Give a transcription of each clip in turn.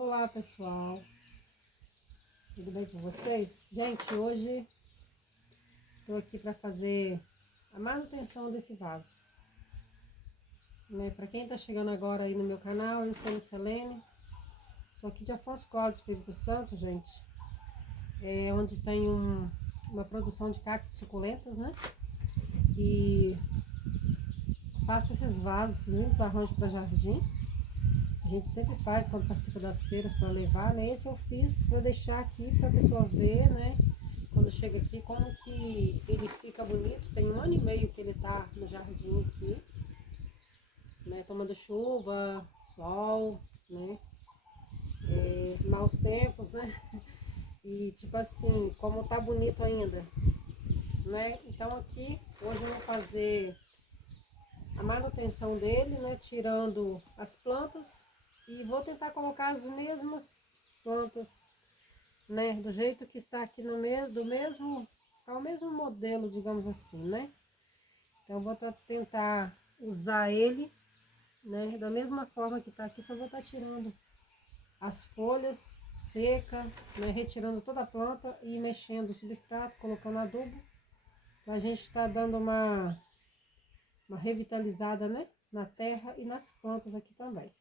Olá pessoal, tudo bem com vocês? Gente, hoje estou aqui para fazer a manutenção desse vaso, né? Para quem está chegando agora aí no meu canal, eu sou a Selene, sou aqui de Afonso Cláudio, Espírito Santo, gente, onde tem uma produção de cactos suculentas, né? E faço esses vasos, lindos arranjos para jardim. A gente sempre faz quando participa das feiras para levar, né? Esse eu fiz para deixar aqui para a pessoa ver, né? Quando chega aqui, como que ele fica bonito. Tem 1 ano e meio que ele tá no jardim aqui, né? Tomando chuva, sol, né? Maus tempos, né? E tipo assim, como tá bonito ainda, né? Então aqui, hoje eu vou fazer a manutenção dele, né? Tirando as plantas e vou tentar colocar as mesmas plantas, né? Do jeito que está aqui no mesmo, é o mesmo modelo, digamos assim, né? Então, eu vou tentar usar ele, né? Da mesma forma que tá aqui, só vou estar tirando as folhas secas, né? Retirando toda a planta e mexendo o substrato, colocando adubo, pra gente estar dando uma revitalizada, né? Na terra e nas plantas aqui também.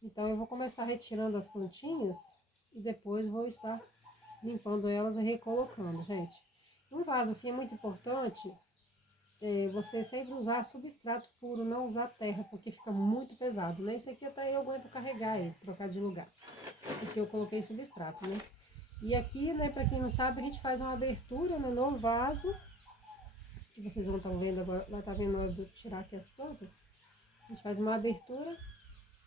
Então, eu vou começar retirando as plantinhas e depois vou estar limpando elas e recolocando, gente. Um vaso assim é muito importante você sempre usar substrato puro, não usar terra, porque fica muito pesado, né? Esse aqui até eu aguento carregar ele, trocar de lugar, porque eu coloquei substrato, né? E aqui, né, pra quem não sabe, a gente faz uma abertura, né, no vaso, que vocês vão estar vendo agora, vai estar vendo na hora de eu tirar aqui as plantas. A gente faz uma abertura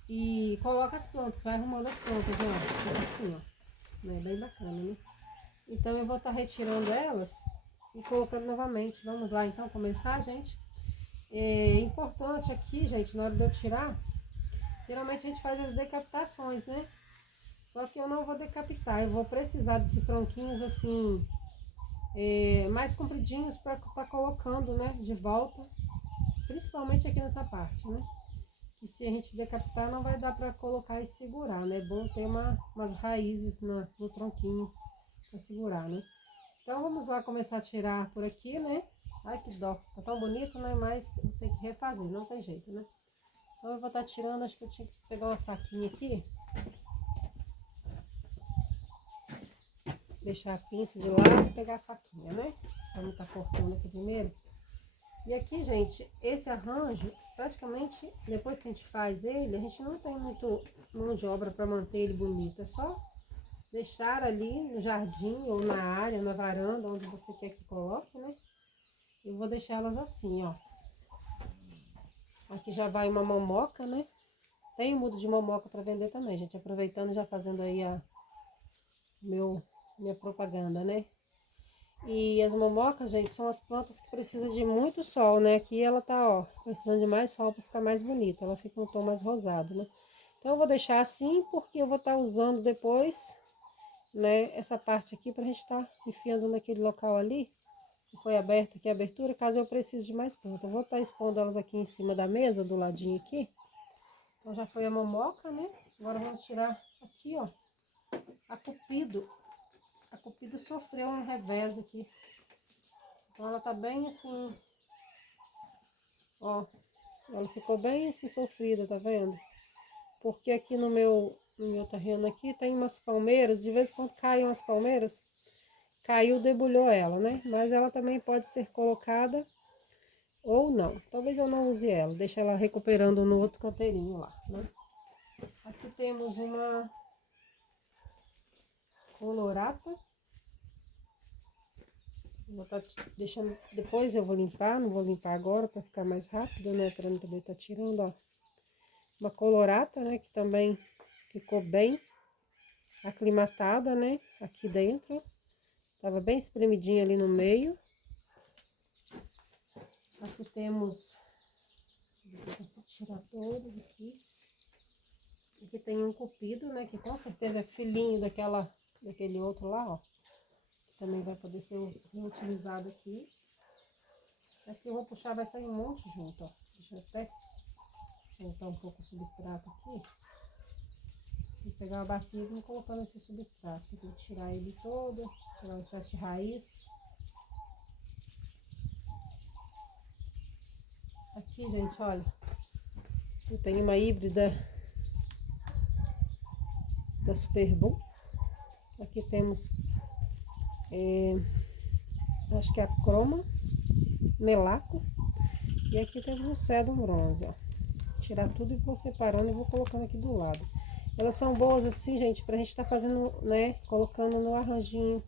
e coloca as plantas, vai arrumando as plantas, né, ó, fica assim, ó, né, bem bacana, né? Então eu vou estar retirando elas e colocando novamente. Vamos lá então começar, gente. É importante aqui, gente, na hora de eu tirar, geralmente a gente faz as decapitações, né? Só que eu não vou decapitar, eu vou precisar desses tronquinhos assim, mais compridinhos para colocando, né, de volta, principalmente aqui nessa parte, né? Que se a gente decapitar não vai dar para colocar e segurar, né? É bom ter umas raízes no tronquinho para segurar, né? Então vamos lá começar a tirar por aqui, né? Ai que dó, tá tão bonito, né? Mas tem que refazer, não tem jeito, né? Então eu vou estar tirando, acho que eu tinha que pegar uma faquinha aqui. Deixar a pinça de lado e pegar a faquinha, né? Vamos estar cortando aqui primeiro. E aqui, gente, esse arranjo, praticamente, depois que a gente faz ele, a gente não tem muito mão de obra para manter ele bonito. É só deixar ali no jardim ou na área, na varanda, onde você quer que coloque, né? Eu vou deixar elas assim, ó. Aqui já vai uma momoca, né? Tem mudo de momoca para vender também, gente. Aproveitando e já fazendo aí minha propaganda, né? E as momocas, gente, são as plantas que precisam de muito sol, né? Aqui ela tá, ó, precisando de mais sol para ficar mais bonita. Ela fica um tom mais rosado, né? Então eu vou deixar assim porque eu vou estar usando depois, né? Essa parte aqui pra gente estar enfiando naquele local ali. Que foi aberta aqui a abertura, caso eu precise de mais planta. Eu vou estar expondo elas aqui em cima da mesa, do ladinho aqui. Então já foi a momoca, né? Agora vamos tirar aqui, ó, a cupido. A cupido sofreu um revés aqui. Então ela tá bem assim, ó, ela ficou bem assim sofrida, tá vendo? Porque aqui no meu terreno aqui tem umas palmeiras, de vez em quando caem umas palmeiras, caiu, debulhou ela, né? Mas ela também pode ser colocada ou não. Talvez eu não use ela, deixa ela recuperando no outro canteirinho lá, né? Aqui temos uma colorata. Vou estar deixando, depois eu vou limpar, não vou limpar agora para ficar mais rápido, né? Para não poder estar tirando, ó. Uma colorata, né? Que também ficou bem aclimatada, né? Aqui dentro. Tava bem espremidinha ali no meio. Aqui temos, deixa eu ver se tirar todos aqui. Aqui tem um cupido, né? Que com certeza é filhinho daquele outro lá, ó. Que também vai poder ser reutilizado aqui. Aqui eu vou puxar, vai sair um monte junto, ó. Deixa eu até soltar um pouco o substrato aqui. Vou pegar uma bacia e vou colocando esse substrato. Tem que tirar ele todo, tirar o excesso de raiz. Aqui, gente, olha, eu tenho uma híbrida da Superboom. Aqui temos, acho que é a Croma, Melaco. E aqui temos o Cedum Bronze, ó. Tirar tudo e vou separando e vou colocando aqui do lado. Elas são boas assim, gente, pra gente tá fazendo, né, colocando no arranjinho.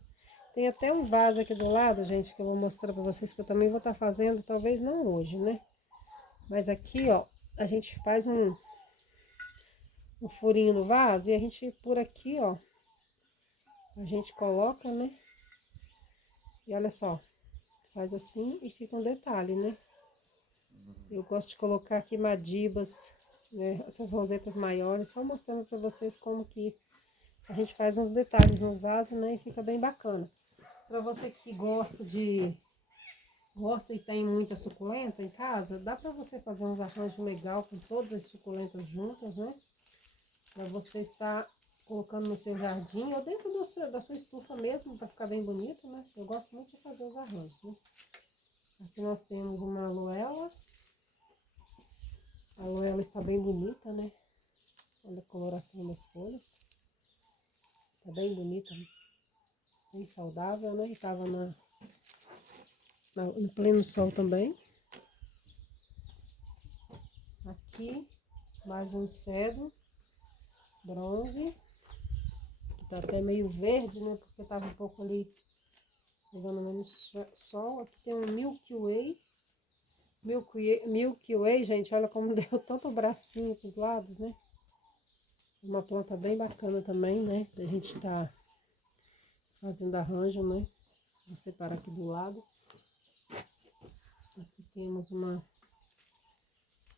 Tem até um vaso aqui do lado, gente, que eu vou mostrar pra vocês, que eu também vou estar fazendo, talvez não hoje, né? Mas aqui, ó, a gente faz um furinho no vaso e a gente, por aqui, ó, a gente coloca, né? E olha só, faz assim e fica um detalhe, né? Eu gosto de colocar aqui madibas, né? Essas rosetas maiores, só mostrando pra vocês como que a gente faz uns detalhes no vaso, né? E fica bem bacana. Pra você que gosta e tem muita suculenta em casa, dá pra você fazer uns arranjos legal com todas as suculentas juntas, né? Pra você estar colocando no seu jardim ou dentro da sua estufa mesmo, pra ficar bem bonito, né? Eu gosto muito de fazer os arranjos, né? Aqui nós temos uma aloela. A aloela está bem bonita, né? Olha a coloração das folhas. Tá bem bonita, bem saudável, né? E tava no pleno sol também. Aqui, mais um cedro bronze. Que tá até meio verde, né? Porque tava um pouco ali pegando menos sol. Aqui tem um Milky Way. Milky Way, gente, olha como deu tanto bracinho pros lados, né? Uma planta bem bacana também, né? A gente tá fazendo arranjo, né? Vou separar aqui do lado. Aqui temos uma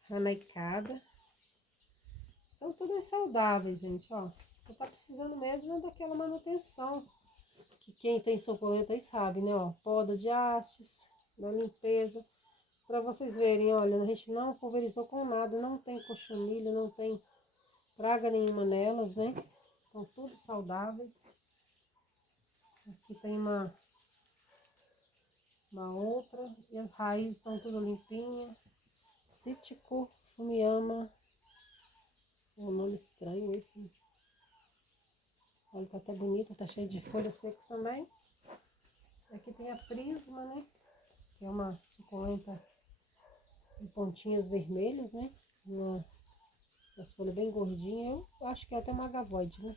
ranaicada. Estão todas saudáveis, gente, ó. Eu tá precisando mesmo é daquela manutenção. Que quem tem suculenta aí sabe, né, ó. Poda de hastes, da limpeza. Pra vocês verem, olha, a gente não pulverizou com nada, não tem cochonilha, não tem praga nenhuma nelas, né? Estão tudo saudáveis. Aqui tem uma outra. E as raízes estão tudo limpinhas. Cítico Fumiyama. É um nome estranho esse. Olha, tá até bonito, tá cheio de folhas secas também. Aqui tem a Prisma, né? Que é uma suculenta de pontinhas vermelhas, né? As folhas bem gordinhas. Eu acho que é até uma agavoide, né?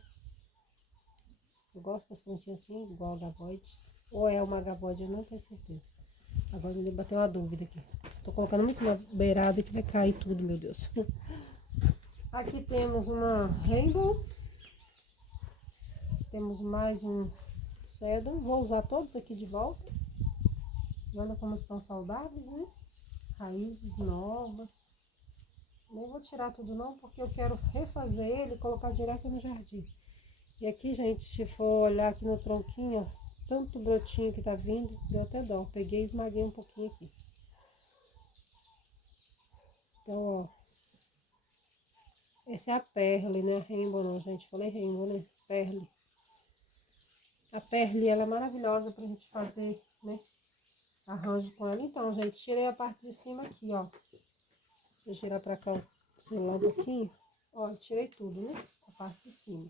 Eu gosto das plantinhas assim, igual agavoides. Ou é uma agavoide, eu não tenho certeza. Agora me bateu uma dúvida aqui. Tô colocando muito na beirada que vai cair tudo, meu Deus. Aqui temos uma Rainbow. Temos mais um cedro. Vou usar todos aqui de volta. Olha como estão saudáveis, né? Raízes novas. Nem vou tirar tudo não, porque eu quero refazer ele e colocar direto no jardim. E aqui, gente, se for olhar aqui no tronquinho, ó, tanto brotinho que tá vindo, deu até dó. Peguei e esmaguei um pouquinho aqui. Então, ó. Essa é a Perle, né? Rainbow não, gente. Falei Rainbow, né? Perle. A Perle, ela é maravilhosa pra gente fazer, né? Arranjo com ela. Então, gente, tirei a parte de cima aqui, ó. Vou girar pra cá o celular um pouquinho. Ó, tirei tudo, né? A parte de cima.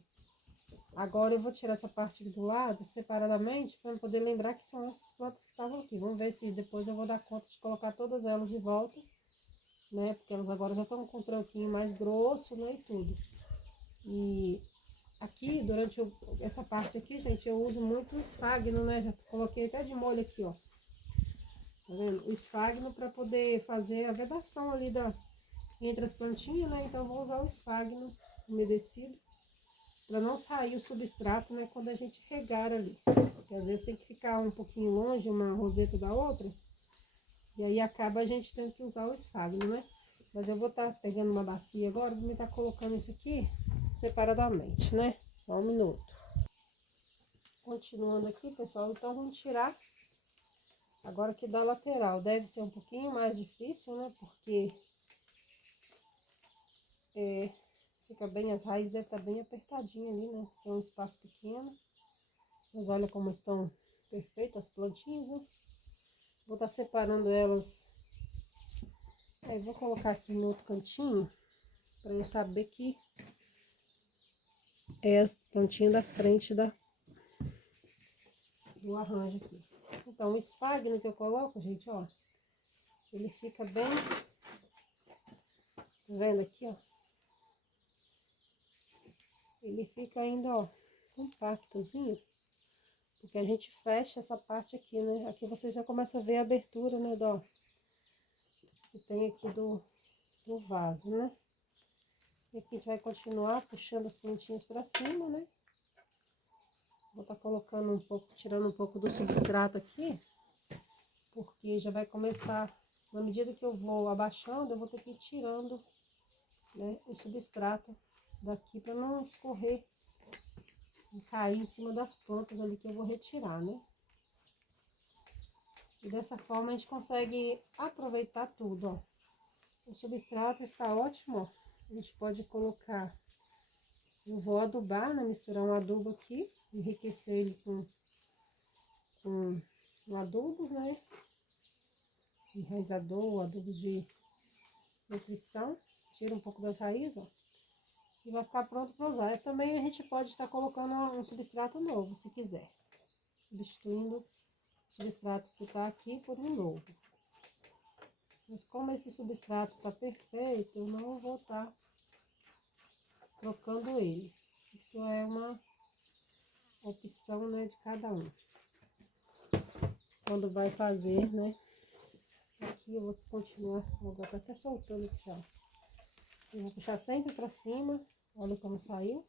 Agora eu vou tirar essa parte aqui do lado, separadamente, para poder lembrar que são essas plantas que estavam aqui. Vamos ver se depois eu vou dar conta de colocar todas elas de volta, né? Porque elas agora já estão com um tronquinho mais grosso, né? E tudo. E aqui, durante essa parte aqui, gente, eu uso muito o esfagno, né? Já coloquei até de molho aqui, ó. Tá vendo? O esfagno para poder fazer a vedação ali entre as plantinhas, né? Então eu vou usar o esfagno umedecido para não sair o substrato, né? Quando a gente regar ali. Porque às vezes tem que ficar um pouquinho longe uma roseta da outra. E aí acaba a gente tendo que usar o esfagno, né? Mas eu vou estar pegando uma bacia agora, vou estar colocando isso aqui separadamente, né? Só um minuto. Continuando aqui, pessoal, então vamos tirar agora aqui da lateral. Deve ser um pouquinho mais difícil, né? Porque Fica bem, as raízes devem estar bem apertadinhas ali, né? Porque é um espaço pequeno. Mas olha como estão perfeitas as plantinhas, né? Vou estar separando elas. Aí vou colocar aqui no outro cantinho, para eu saber que é as plantinhas da frente do arranjo aqui. Então, o esfagno que eu coloco, gente, ó, ele fica bem, tá vendo aqui, ó? Ele fica ainda, ó, compactozinho, porque a gente fecha essa parte aqui, né? Aqui você já começa a ver a abertura, né, ó, que tem aqui do vaso, né? E aqui a gente vai continuar puxando as plantinhas pra cima, né? Vou estar colocando um pouco, tirando um pouco do substrato aqui, porque já vai começar, na medida que eu vou abaixando, eu vou ter que ir tirando, né, o substrato daqui para não escorrer e cair em cima das plantas ali que eu vou retirar, né? E dessa forma a gente consegue aproveitar tudo, ó. O substrato está ótimo, ó. A gente pode colocar, eu vou adubar, né? Misturar um adubo aqui, enriquecer ele com um adubo, né? Enraizador, adubo de nutrição. Tira um pouco das raízes, ó. E vai ficar pronto para usar. E também a gente pode estar colocando um substrato novo, se quiser. Substituindo o substrato que está aqui por um novo. Mas como esse substrato está perfeito, eu não vou estar trocando ele. Isso é uma opção, né, de cada um. Quando vai fazer, né? Aqui eu vou continuar, agora tá até soltando aqui, ó. Eu vou puxar sempre para cima. Olha como saiu.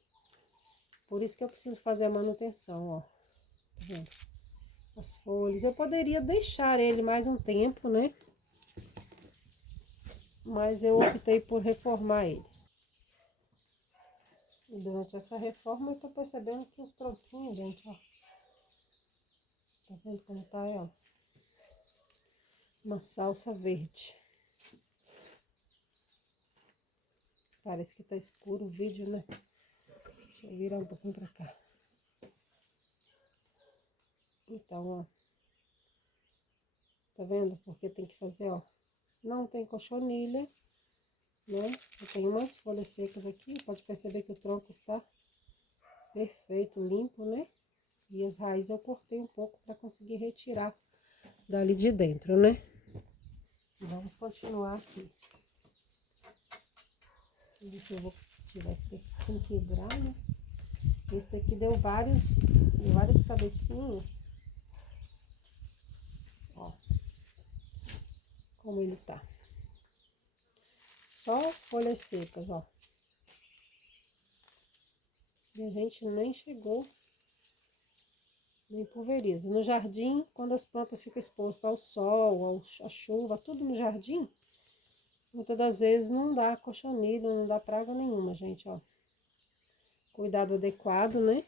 Por isso que eu preciso fazer a manutenção, ó. Tá vendo? As folhas. Eu poderia deixar ele mais um tempo, né? Mas eu optei por reformar ele. E durante essa reforma eu tô percebendo que os tronquinhos, gente, ó. Tá vendo como tá, ó? Uma salsa verde. Parece que tá escuro o vídeo, né? Deixa eu virar um pouquinho pra cá. Então, ó. Tá vendo? Porque tem que fazer, ó. Não tem cochonilha, né? Eu tenho umas folhas secas aqui. Pode perceber que o tronco está perfeito, limpo, né? E as raízes eu cortei um pouco para conseguir retirar dali de dentro, né? Vamos continuar aqui. Vamos ver se eu vou tirar esse daqui sem quebrar, né? Esse daqui deu várias cabecinhas. Ó, como ele tá. Só folhas secas, ó. E a gente nem chegou, nem pulveriza. No jardim, quando as plantas ficam expostas ao sol, à chuva, tudo no jardim, muitas das vezes não dá cochonilha, não dá praga nenhuma, gente, ó. Cuidado adequado, né?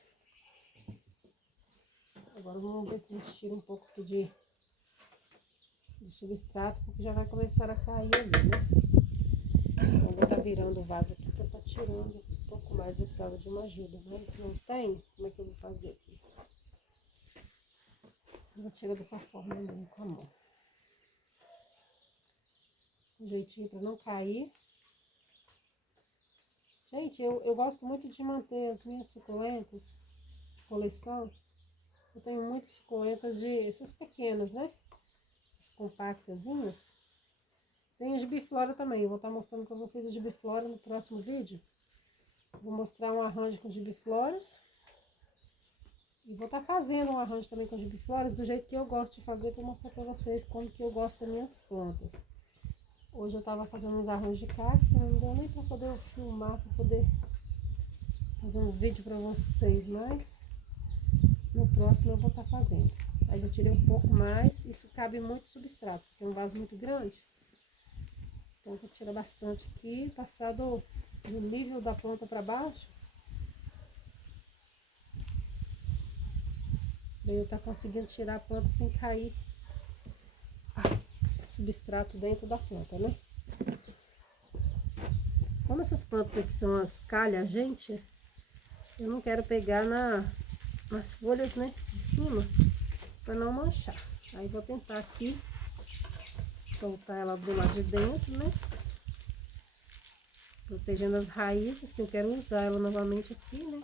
Agora vamos ver se a gente tira um pouco aqui de substrato, porque já vai começar a cair ali, né? Então, vou estar virando o vaso aqui para estar tirando um pouco mais. Eu precisava de uma ajuda, mas não tem. Como é que eu vou fazer aqui? Eu vou tirar dessa forma mesmo, com a mão. Um jeitinho para não cair. Gente, eu gosto muito de manter as minhas suculentas de coleção. Eu tenho muitas suculentas essas pequenas, né? As compactazinhas. Tem a gibiflora também. Eu vou estar mostrando para vocês a gibiflora no próximo vídeo. Vou mostrar um arranjo com gibifloras. E vou estar fazendo um arranjo também com gibifloras do jeito que eu gosto de fazer, para mostrar para vocês como que eu gosto das minhas plantas. Hoje eu estava fazendo uns arranjos de cacto, não deu nem para poder filmar, para poder fazer um vídeo para vocês, mas no próximo eu vou estar fazendo. Aí eu tirei um pouco mais, isso cabe muito substrato, porque é um vaso muito grande. Então eu vou tirar bastante aqui, passado do nível da planta para baixo. Daí eu tá conseguindo tirar a planta sem cair substrato dentro da planta, né? como essas plantas aqui são as calhas, gente, eu não quero pegar nas folhas, né, de cima, para não manchar. Aí vou tentar aqui soltar ela do lado de dentro, né, protegendo as raízes, que eu quero usar ela novamente aqui, né.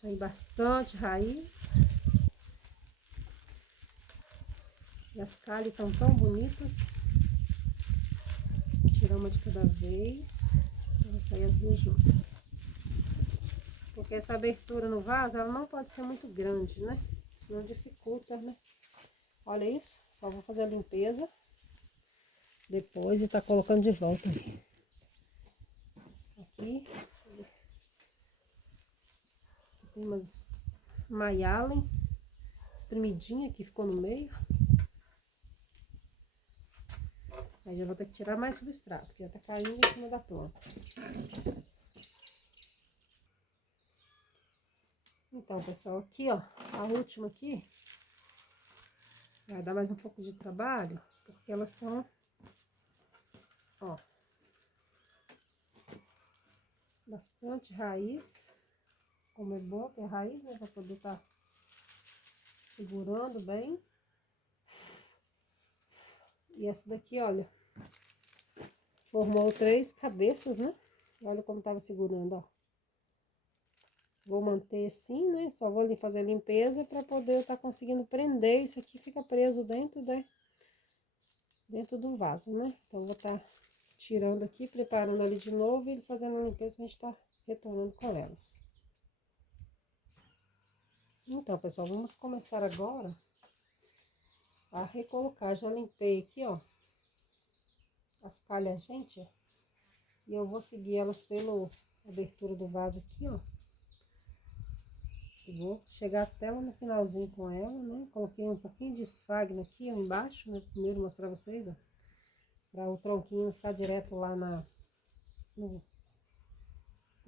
Tem bastante raiz. E as calhas estão tão bonitas. Vou tirar uma de cada vez. Vou sair as duas juntas. Porque essa abertura no vaso, ela não pode ser muito grande, né? Senão dificulta, né? Olha isso. Só vou fazer a limpeza. Depois e tá colocando de volta ali. Aqui. Tem umas Mayalen espremidinha que ficou no meio. Aí já vou ter que tirar mais substrato, que já tá caindo em cima da planta. Então, pessoal, aqui, ó, a última aqui, vai dar mais um pouco de trabalho, porque elas são, ó, bastante raiz, como é bom ter raiz, né, pra poder tá segurando bem. E essa daqui, olha, formou 3 cabeças, né? Olha como tava segurando, ó. Vou manter assim, né? Só vou ali fazer a limpeza para poder estar conseguindo prender. Isso aqui fica preso dentro do vaso, né? Então, vou estar tirando aqui, preparando ali de novo e fazendo a limpeza pra gente estar retornando com elas. Então, pessoal, vamos começar agora a recolocar. Já limpei aqui, ó, as calhas, gente, ó. E eu vou seguir elas pela abertura do vaso aqui, ó. Eu vou chegar até lá no finalzinho com ela, né? Coloquei um pouquinho de esfagno aqui ó, embaixo, né? Primeiro mostrar vocês, ó. Para o tronquinho ficar direto lá na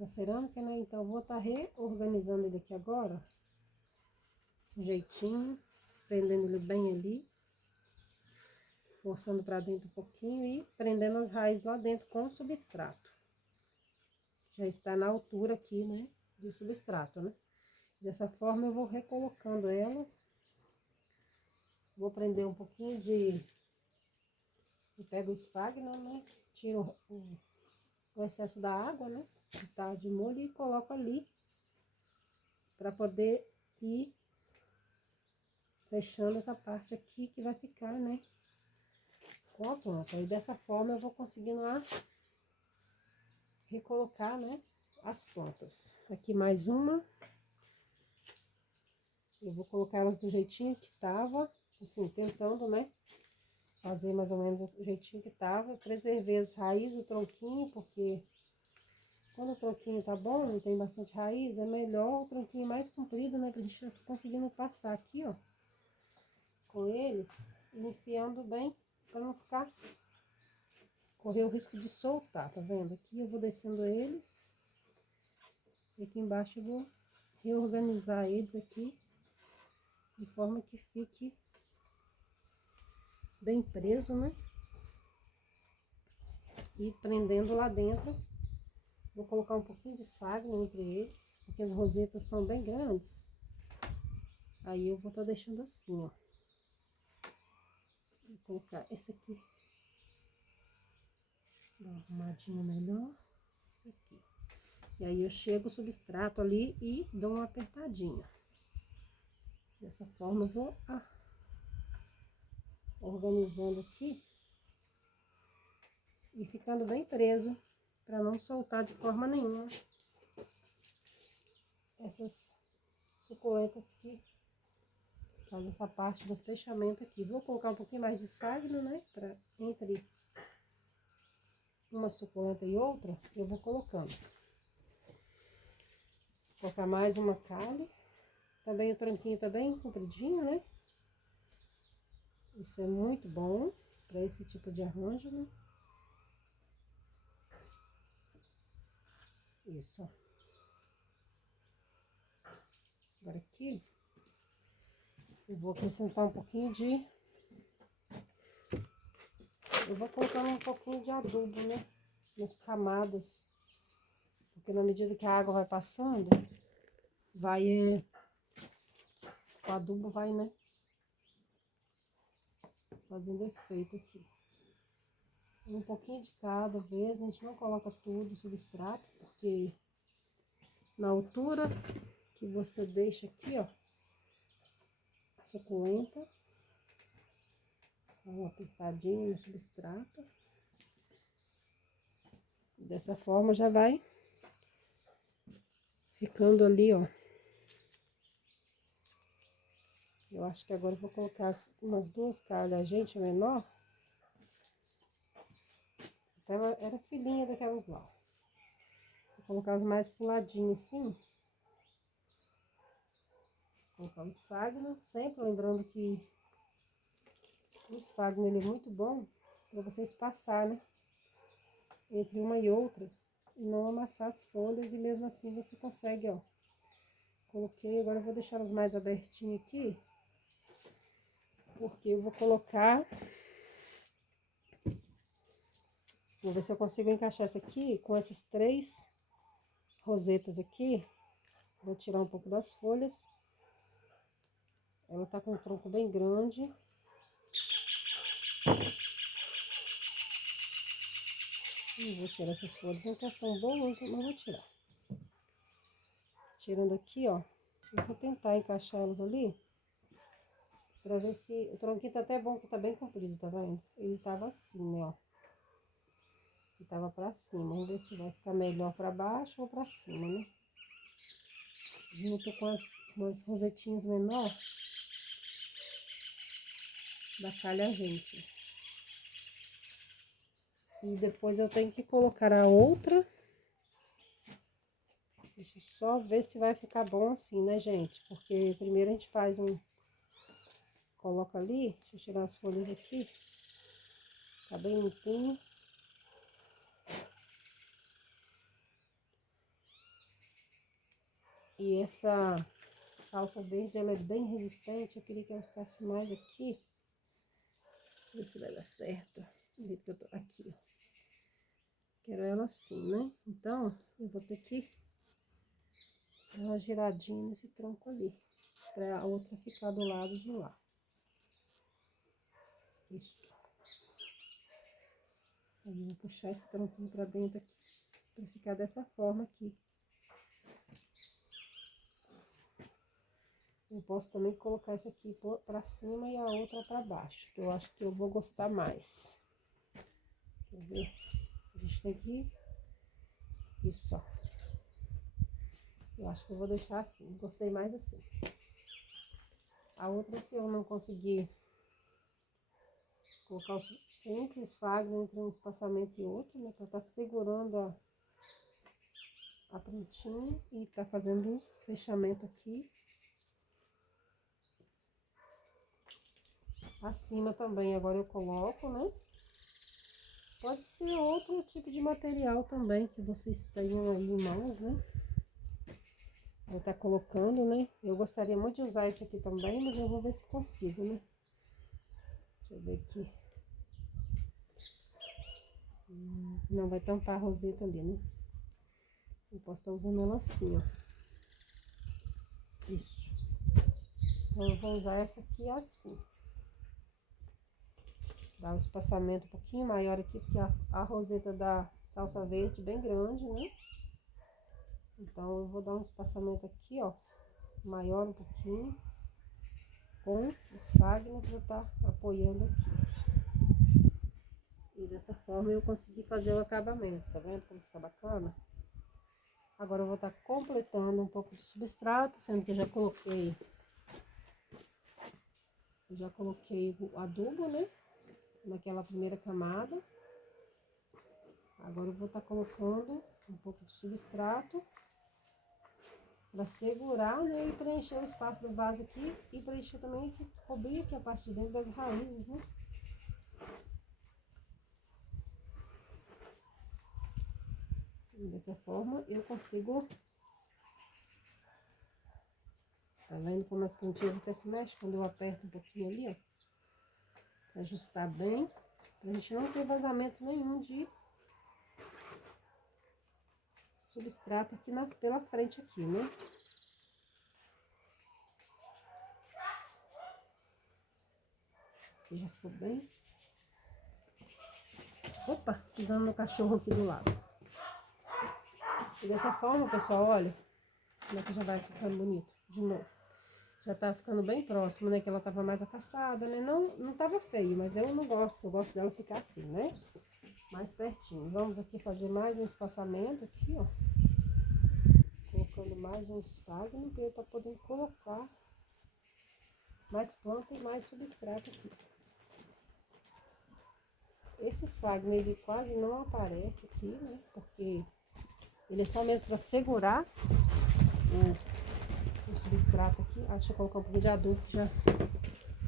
cerâmica, né? Então, eu vou estar reorganizando ele aqui agora. Um jeitinho, prendendo ele bem ali. Forçando para dentro um pouquinho e prendendo as raízes lá dentro com o substrato. Já está na altura aqui, né? Do substrato, né? Dessa forma, eu vou recolocando elas. Vou prender um pouquinho de... Eu pego o esfagno, né? Tiro o excesso da água, né? Que tá de molho e coloco ali. Para poder ir fechando essa parte aqui que vai ficar, né? Com a planta. E dessa forma eu vou conseguindo recolocar, né? As plantas. Aqui mais uma. Eu vou colocar elas do jeitinho que tava. Assim, tentando, né? Fazer mais ou menos do jeitinho que tava. Eu preservei as raízes, o tronquinho, porque quando o tronquinho tá bom, não tem bastante raiz, é melhor o tronquinho mais comprido, né? Pra gente conseguindo passar aqui, ó, com eles, e enfiando bem, pra não ficar, correr o risco de soltar, tá vendo? Aqui eu vou descendo eles, e aqui embaixo eu vou reorganizar eles aqui, de forma que fique bem preso, né? E prendendo lá dentro. Vou colocar um pouquinho de esfagno entre eles, porque as rosetas estão bem grandes. Aí eu vou estar deixando assim, ó. Vou colocar esse aqui. Dá uma arrumadinha melhor. Isso aqui. E aí eu chego o substrato ali e dou uma apertadinha. Dessa forma eu vou organizando aqui. E ficando bem preso, para não soltar de forma nenhuma essas suculentas que fazem essa parte do fechamento aqui. Vou colocar um pouquinho mais de esfagno, né? Para entre uma suculenta e outra, eu vou colocando. Vou colocar mais uma calha. Também o tronquinho tá bem compridinho, né? Isso é muito bom para esse tipo de arranjo, né? Isso. Agora aqui, eu vou acrescentar um pouquinho de... Eu vou colocar um pouquinho de adubo, né? nas camadas. Porque na medida que a água vai passando, vai, o adubo vai, né, fazendo efeito aqui. Um pouquinho de cada vez, a gente não coloca tudo o substrato, porque na altura que você deixa aqui, ó, a suculenta, dá uma apertadinha no substrato. Dessa forma já vai ficando ali, ó. Eu acho que agora eu vou colocar umas 2 calhas, gente, menor. Ela era filhinha daquelas lá. Vou colocar as mais pro ladinho assim. Vou colocar o esfagno, sempre lembrando que o esfagno ele é muito bom para vocês passar, né? Entre uma e outra. E não amassar as folhas e mesmo assim você consegue, ó. Coloquei, agora eu vou deixar elas mais abertinhas aqui. Porque eu vou colocar... Vou ver se eu consigo encaixar essa aqui com essas 3 rosetas aqui. Vou tirar um pouco das folhas. Ela tá com um tronco bem grande. Vou tirar essas folhas, não estão boas, mas vou tirar. Tirando aqui, ó. Eu vou tentar encaixar elas ali. Pra ver se... O tronquinho tá até bom, que tá bem comprido, tá vendo? Ele tava assim, né, ó. Ele tava pra cima. Vamos ver se vai ficar melhor pra baixo ou pra cima, né? Junto com as rosetinhas menor da calha gente. E depois eu tenho que colocar a outra. Deixa eu só ver se vai ficar bom assim, né, gente? Porque primeiro a gente faz um... Coloca ali, deixa eu tirar as folhas aqui. Tá bem limpinho. E essa salsa verde, ela é bem resistente. Eu queria que ela ficasse mais aqui. Ver se vai dar certo. Do que eu tô aqui, ó. Quero ela assim, né? Então, eu vou ter que dar uma giradinha nesse tronco ali. Pra a outra ficar do lado de lá. Isso. Aí eu vou puxar esse tronquinho pra dentro aqui. Pra ficar dessa forma aqui. Eu posso também colocar essa aqui pra cima e a outra pra baixo. Que eu acho que eu vou gostar mais. Quer ver? A gente tem que... Isso, ó. Eu acho que eu vou deixar assim. Gostei mais assim. A outra, se eu não conseguir colocar sempre o esfagno entre um espaçamento e outro, né? Pra tá segurando a pontinha e tá fazendo um fechamento aqui. Acima também, agora eu coloco, né? Pode ser outro tipo de material também que vocês tenham aí em mãos, né? Vou estar colocando, né? Eu gostaria muito de usar esse aqui também, mas eu vou ver se consigo, né? Deixa eu ver aqui. Não vai tampar a roseta ali, né? Eu posso estar usando ela assim, ó. Isso. Então, eu vou usar essa aqui assim. Dar um espaçamento um pouquinho maior aqui, porque a roseta da salsa verde é bem grande, né? Então, eu vou dar um espaçamento aqui, ó. Maior um pouquinho. Com esfagno para estar apoiando aqui. E dessa forma eu consegui fazer o acabamento, tá vendo como fica bacana? Agora eu vou estar completando um pouco de substrato, sendo que eu já coloquei o adubo, né? Naquela primeira camada. Agora eu vou estar colocando um pouco de substrato para segurar, né? E preencher o espaço do vaso aqui e preencher também aqui, cobrir aqui a parte de dentro das raízes, né? E dessa forma eu consigo... Tá vendo como as plantinhas até se mexem quando eu aperto um pouquinho ali, ó? Pra ajustar bem, pra gente não ter vazamento nenhum de substrato aqui pela frente aqui, né? Aqui já ficou bem. Opa, pisando no cachorro aqui do lado. E dessa forma, pessoal, olha como é que já vai ficando bonito de novo. Já tá ficando bem próximo, né? Que ela tava mais afastada, né? Não tava feio, mas eu não gosto. Eu gosto dela ficar assim, né? Mais pertinho. Vamos aqui fazer mais um espaçamento aqui, ó. Colocando mais um sphagnum, para eu tá podendo colocar mais planta e mais substrato aqui. Esse sphagnum, ele quase não aparece aqui, né? Porque ele é só mesmo para segurar o substrato aqui. Deixa eu colocar um pouquinho de adubo, que já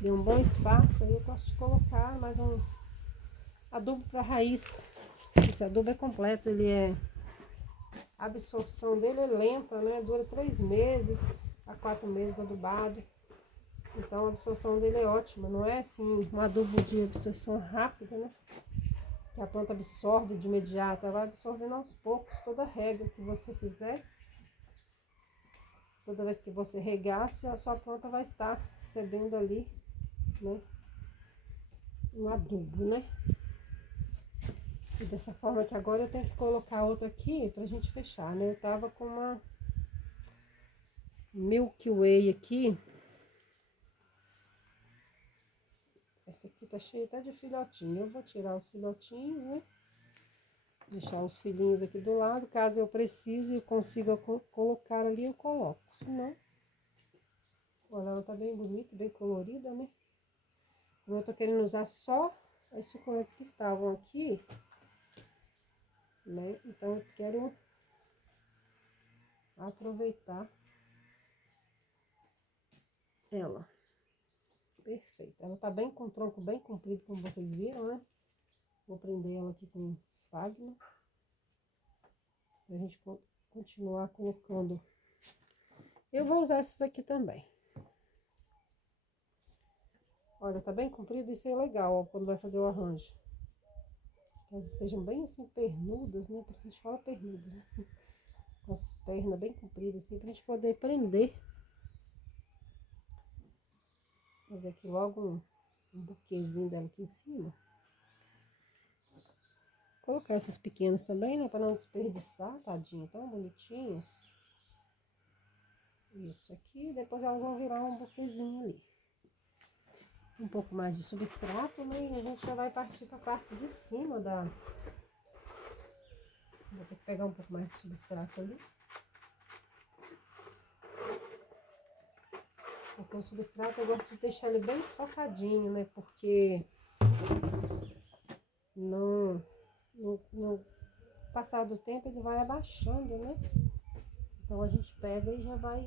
deu um bom espaço. Aí eu gosto de colocar mais um adubo para raiz. Esse adubo é completo, ele é... A absorção dele é lenta, né? Dura 3 meses a 4 meses adubado. Então a absorção dele é ótima, não é assim um adubo de absorção rápida, né? Que a planta absorve de imediato, ela vai absorvendo aos poucos. Toda rega que você fizer, toda vez que você regar, a sua planta vai estar recebendo ali, né? Um adubo, né? E dessa forma que agora eu tenho que colocar outra aqui pra gente fechar, né? Eu tava com uma Milky Way aqui. Essa aqui tá cheia até de filhotinho. Eu vou tirar os filhotinhos, né? Deixar os filhinhos aqui do lado. Caso eu precise e consiga colocar ali, eu coloco. Senão, olha, ela tá bem bonita, bem colorida, né? Eu tô querendo usar só as suculentas que estavam aqui, né? Então eu quero aproveitar ela. Perfeito. Ela tá bem com o tronco bem comprido, como vocês viram, né? Vou prender ela aqui com sphagnum. Pra gente continuar colocando. Eu vou usar essas aqui também. Olha, tá bem comprido, isso é legal, ó, quando vai fazer o arranjo. Que elas estejam bem assim, pernudas, né? Porque a gente fala pernudas, né? Com as pernas bem compridas, assim, pra gente poder prender. Fazer aqui logo um buquezinho dela aqui em cima. Colocar essas pequenas também, né? Pra não desperdiçar, tadinho, tão bonitinhos. Isso aqui, depois elas vão virar um buquezinho ali. Um pouco mais de substrato, né? E a gente já vai partir pra parte de cima da... Vou ter que pegar um pouco mais de substrato ali. Porque o substrato eu gosto de deixar ele bem socadinho, né? Porque no passar do tempo ele vai abaixando, né? Então a gente pega e já vai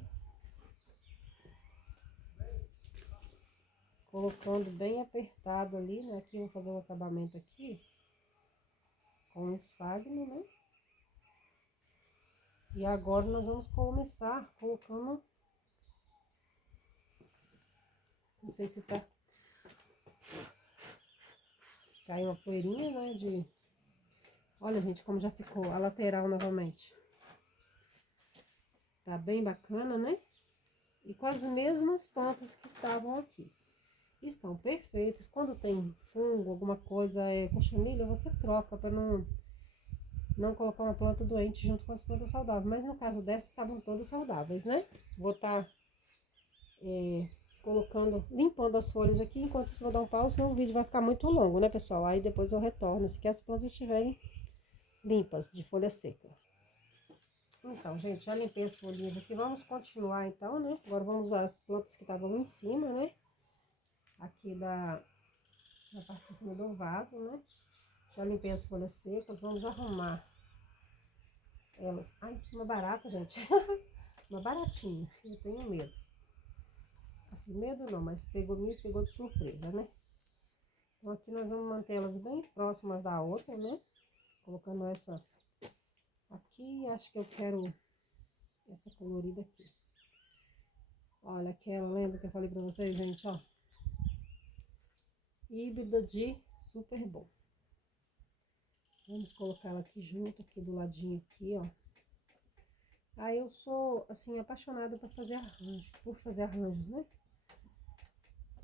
colocando bem apertado ali, né? Aqui eu vou fazer um acabamento aqui com sphagnum, né? E agora nós vamos começar colocando... Não sei se tá... Caiu uma poeirinha, né? Olha, gente, como já ficou a lateral novamente. Tá bem bacana, né? E com as mesmas plantas que estavam aqui. Estão perfeitas. Quando tem fungo, alguma coisa cochonilha, você troca para não colocar uma planta doente junto com as plantas saudáveis. Mas no caso dessas, estavam todas saudáveis, né? Vou estar colocando, limpando as folhas aqui, enquanto isso eu vou dar um pause, senão o vídeo vai ficar muito longo, né, pessoal? Aí depois eu retorno, se que as plantas estiverem limpas, de folha seca. Então, gente, já limpei as folhinhas aqui. Vamos continuar então, né? Agora vamos usar as plantas que estavam em cima, né? Aqui na parte de cima do vaso, né? Já limpei as folhas secas. Vamos arrumar elas. Ai, uma barata, gente. Uma baratinha. Eu tenho medo. Assim, medo não, mas me pegou de surpresa, né? Então aqui nós vamos manter elas bem próximas da outra, né? Colocando essa aqui. Acho que eu quero essa colorida aqui. Olha aquela, lembra que eu falei pra vocês, gente, ó? Híbrida de super bom. Vamos colocar ela aqui junto, aqui do ladinho aqui, ó. Aí eu sou, assim, apaixonada por fazer arranjos, né?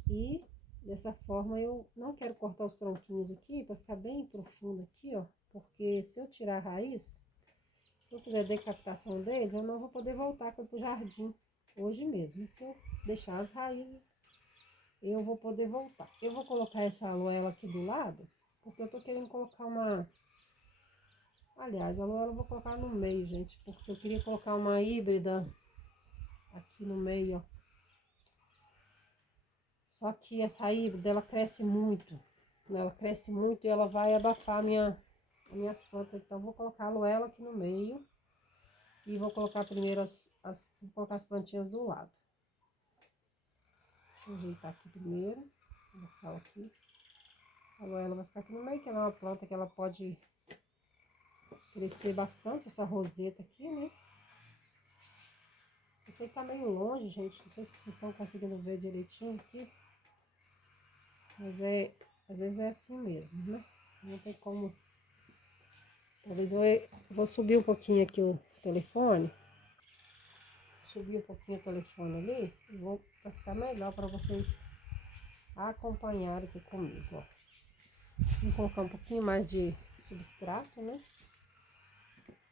E dessa forma eu não quero cortar os tronquinhos aqui para ficar bem profundo aqui, ó. Porque se eu tirar a raiz, se eu fizer decapitação deles, eu não vou poder voltar para o jardim hoje mesmo. E se eu deixar as raízes, eu vou poder voltar. Eu vou colocar essa aloela aqui do lado, porque eu tô querendo colocar uma... Aliás, a aloela eu vou colocar no meio, gente, porque eu queria colocar uma híbrida aqui no meio, ó. Só que essa híbrida, ela cresce muito, né? Ela cresce muito e ela vai abafar as minhas plantas. Então, eu vou colocar a aloela aqui no meio e vou colocar primeiro vou colocar as plantinhas do lado. Deixa eu ajeitar aqui primeiro, vou botar aqui. A aloela vai ficar aqui no meio, que ela é uma planta que ela pode crescer bastante, essa roseta aqui, né? Eu sei que tá meio longe, gente, não sei se vocês estão conseguindo ver direitinho aqui, mas às vezes é assim mesmo, né? Não tem como. Talvez eu vou subir um pouquinho aqui o telefone. Subir um pouquinho o telefone ali, pra ficar melhor para vocês acompanharem aqui comigo, ó. Vou colocar um pouquinho mais de substrato, né?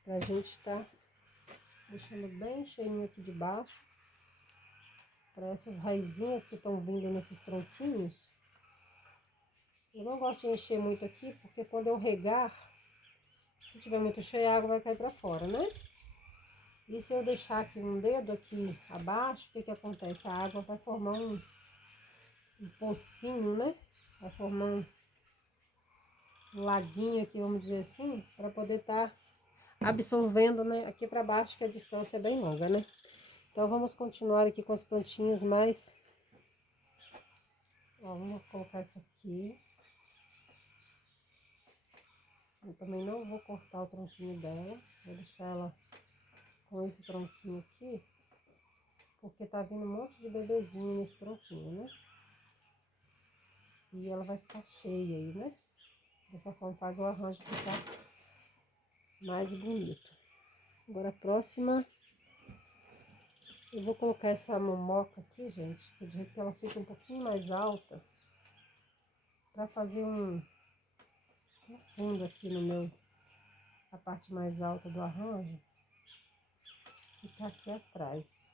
Pra gente tá deixando bem cheinho aqui de baixo. Para essas raizinhas que estão vindo nesses tronquinhos. Eu não gosto de encher muito aqui, porque quando eu regar, se tiver muito cheio, a água vai cair para fora, né? E se eu deixar aqui um dedo aqui abaixo, o que que acontece? A água vai formar um pocinho, né? Vai formar um laguinho aqui, vamos dizer assim, para poder estar absorvendo, né, aqui para baixo, que a distância é bem longa, né? Então vamos continuar aqui com as plantinhas mais... Ó, vamos colocar essa aqui. Eu também não vou cortar o tronquinho dela, vou deixar ela com esse tronquinho aqui, porque tá vindo um monte de bebezinho nesse tronquinho, né? E ela vai ficar cheia aí, né? Dessa forma faz o arranjo ficar mais bonito. Agora a próxima, eu vou colocar essa momoca aqui, gente, que do jeito que ela fica um pouquinho mais alta, pra fazer um fundo aqui a parte mais alta do arranjo, ficar aqui atrás.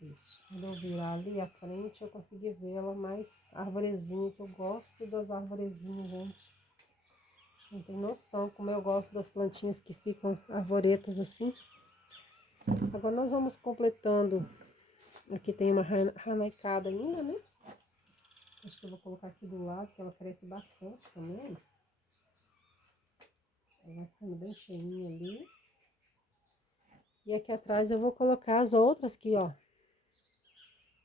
Isso. Quando eu virar ali à frente, eu consegui vê-la mais arvorezinha, que eu gosto das arvorezinhas, gente. Você não tem noção como eu gosto das plantinhas que ficam arvoretas assim. Agora nós vamos completando. Aqui tem uma ranaicada ainda, né? Acho que eu vou colocar aqui do lado, que ela cresce bastante também. Ela vai ficando bem cheinha ali. E aqui atrás eu vou colocar as outras aqui, ó.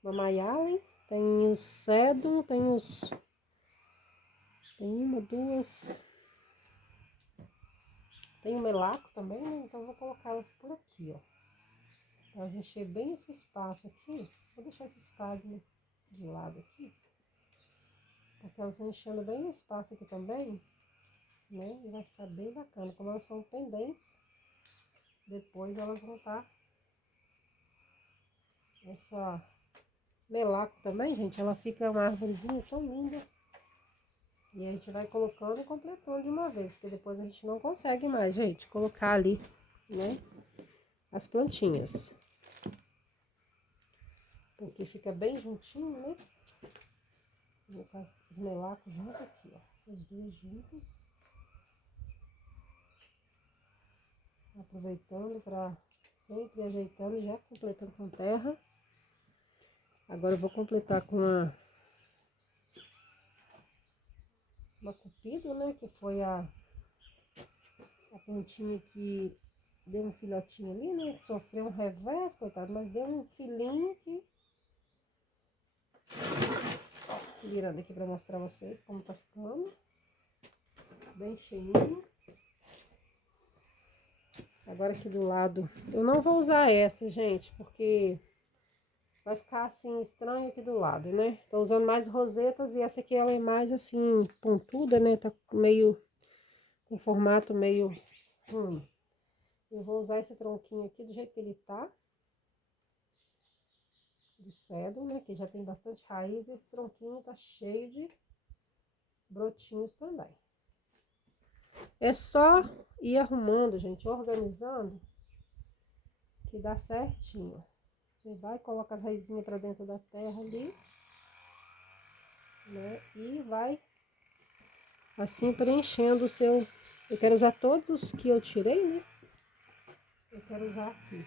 Mamaiale, tem os cedro, tem uma, duas. Tem o melaco também, né? Então eu vou colocá-las por aqui, ó. Pra encher bem esse espaço aqui. Vou deixar esse espalho de lado aqui. Porque elas vão enchendo bem o espaço aqui também, né? E vai ficar bem bacana. Como elas são pendentes, depois elas vão estar... Essa melaco também, gente, ela fica uma árvorezinha tão linda. E a gente vai colocando e completando de uma vez, porque depois a gente não consegue mais, gente, colocar ali, né, as plantinhas. Porque fica bem juntinho, né? Vou colocar os melacos juntos aqui, ó. As duas juntas. Aproveitando para sempre ajeitando e já completando com terra. Agora eu vou completar com uma cupido, né? Que foi a plantinha que deu um filhotinho ali, né? Que sofreu um revés, coitado, mas deu um filhinho que... Virando aqui para mostrar a vocês como tá ficando. Bem cheinho. Agora aqui do lado, eu não vou usar essa, gente, porque vai ficar assim estranho aqui do lado, né? Tô usando mais rosetas e essa aqui ela é mais assim pontuda, né? Tá meio com formato meio ruim. Eu vou usar esse tronquinho aqui do jeito que ele tá. Do cedro, né? Que já tem bastante raiz. E esse tronquinho tá cheio de brotinhos também. É só ir arrumando, gente, organizando, que dá certinho. Você vai, coloca as raizinhas pra dentro da terra ali, né? E vai assim preenchendo o seu... Eu quero usar todos os que eu tirei, né? Eu quero usar aqui.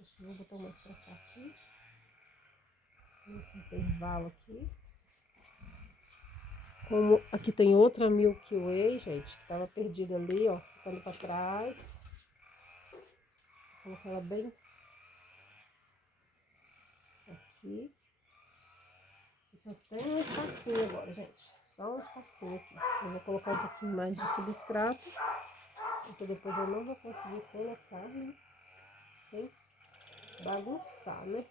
Acho que eu vou botar mais pra cá aqui. Nesse intervalo aqui. Como aqui tem outra Milky Way, gente, que tava perdida ali, ó, ficando pra trás. Vou colocar ela bem aqui. E só tem um espacinho agora, gente. Só um espacinho aqui. Eu vou colocar um pouquinho mais de substrato, porque depois eu não vou conseguir colocar, né? Sem bagunçar, né?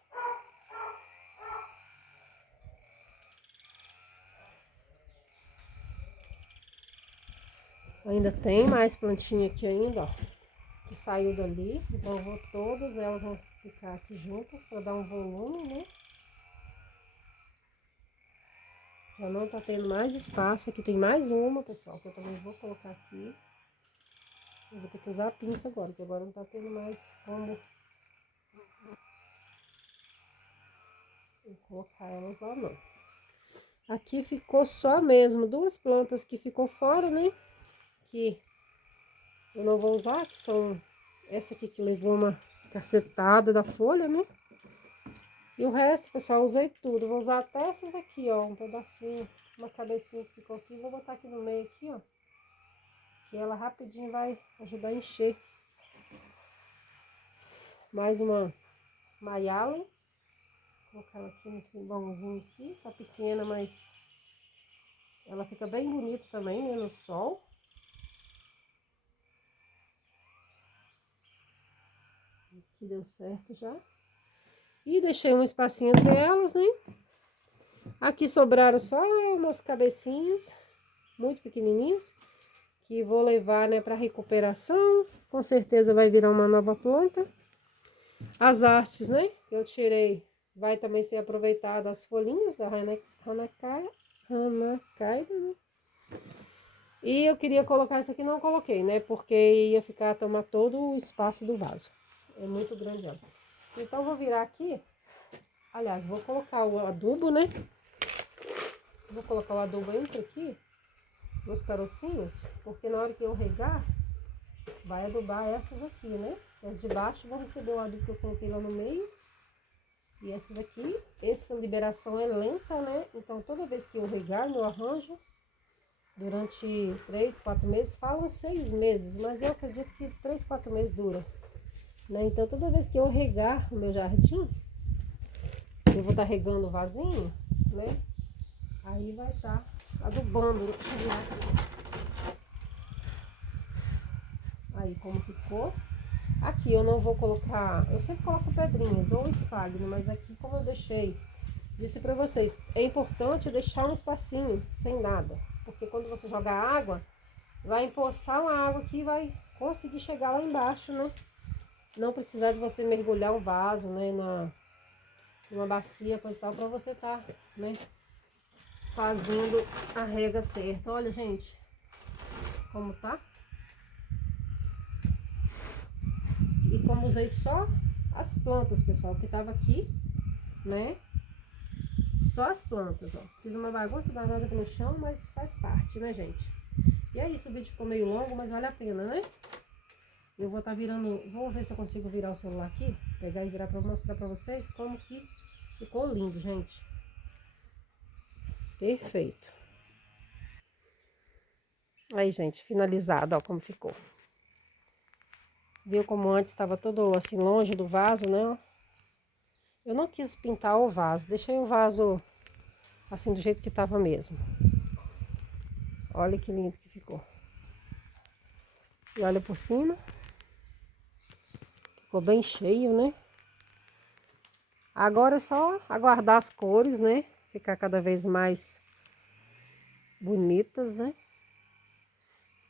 Ainda tem mais plantinha aqui ainda, ó, que saiu dali. Então eu vou, todas elas vão ficar aqui juntas para dar um volume, né? Já não tá tendo mais espaço. Aqui tem mais uma, pessoal, que eu também vou colocar aqui. Eu vou ter que usar a pinça agora, porque agora não tá tendo mais como eu colocar elas lá, não. Aqui ficou só mesmo duas plantas que ficou fora, né? Que eu não vou usar, que são essa aqui que levou uma cacetada da folha, né? E o resto, pessoal, usei tudo. Vou usar até essas aqui, ó, um pedacinho, uma cabecinha que ficou aqui. Vou botar aqui no meio aqui, ó, que ela rapidinho vai ajudar a encher. Mais uma Mayalen. Vou colocar ela aqui nesse bãozinho aqui. Tá pequena, mas ela fica bem bonita também, né, no sol. Aqui deu certo já. E deixei um espacinho entre elas, né? Aqui sobraram só umas cabecinhas, muito pequenininhas, que vou levar, né, para recuperação. Com certeza vai virar uma nova planta. As hastes, né, que eu tirei, vai também ser aproveitada as folhinhas da Hanacaida, né? E eu queria colocar essa aqui, não coloquei, né, porque ia ficar, tomar todo o espaço do vaso. É muito grande ela. Então, vou virar aqui. Aliás, vou colocar o adubo, né? Vou colocar o adubo entre aqui, nos carocinhos, porque na hora que eu regar, vai adubar essas aqui, né? As de baixo vão receber o adubo que eu coloquei lá no meio. E essas aqui, essa liberação é lenta, né? Então, toda vez que eu regar meu arranjo, durante 3, 4 meses, falam 6 meses, mas eu acredito que 3, 4 meses dura, né? Então, toda vez que eu regar o meu jardim, eu vou estar regando o vasinho, né? Aí vai estar adubando. Deixa eu virar aqui. Aí como ficou. Aqui eu não vou colocar, eu sempre coloco pedrinhas ou esfagno, mas aqui como eu deixei, disse pra vocês, é importante deixar um espacinho sem nada, porque quando você jogar água, vai empoçar uma água que vai conseguir chegar lá embaixo, né? Não precisar de você mergulhar um vaso, né, numa bacia, coisa e tal, pra você tá, né, fazendo a rega certa. Olha, gente, como tá. E como usei só as plantas, pessoal, que tava aqui, né? Só as plantas, ó. Fiz uma bagunça danada aqui no chão, mas faz parte, né, gente? E é isso, o vídeo ficou meio longo, mas vale a pena, né? Eu vou estar virando, vou ver se eu consigo virar o celular aqui, pegar e virar pra mostrar pra vocês como que ficou lindo, gente. Perfeito. Aí, gente, finalizado, ó, como ficou. Viu como antes estava todo assim longe do vaso, né? Eu não quis pintar o vaso, deixei o vaso assim do jeito que tava mesmo. Olha que lindo que ficou. E olha por cima. Ficou bem cheio, né? Agora é só aguardar as cores, né? Ficar cada vez mais bonitas, né?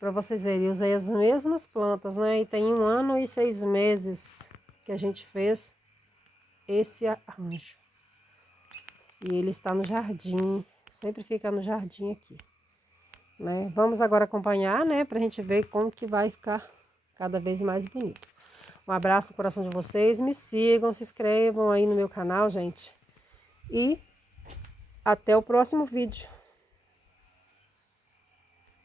Para vocês verem, eu usei as mesmas plantas, né? E tem 1 ano e 6 meses que a gente fez esse arranjo. E ele está no jardim, sempre fica no jardim aqui, né? Vamos agora acompanhar, né? Pra gente ver como que vai ficar cada vez mais bonito. Um abraço no coração de vocês, me sigam, se inscrevam aí no meu canal, gente. E até o próximo vídeo.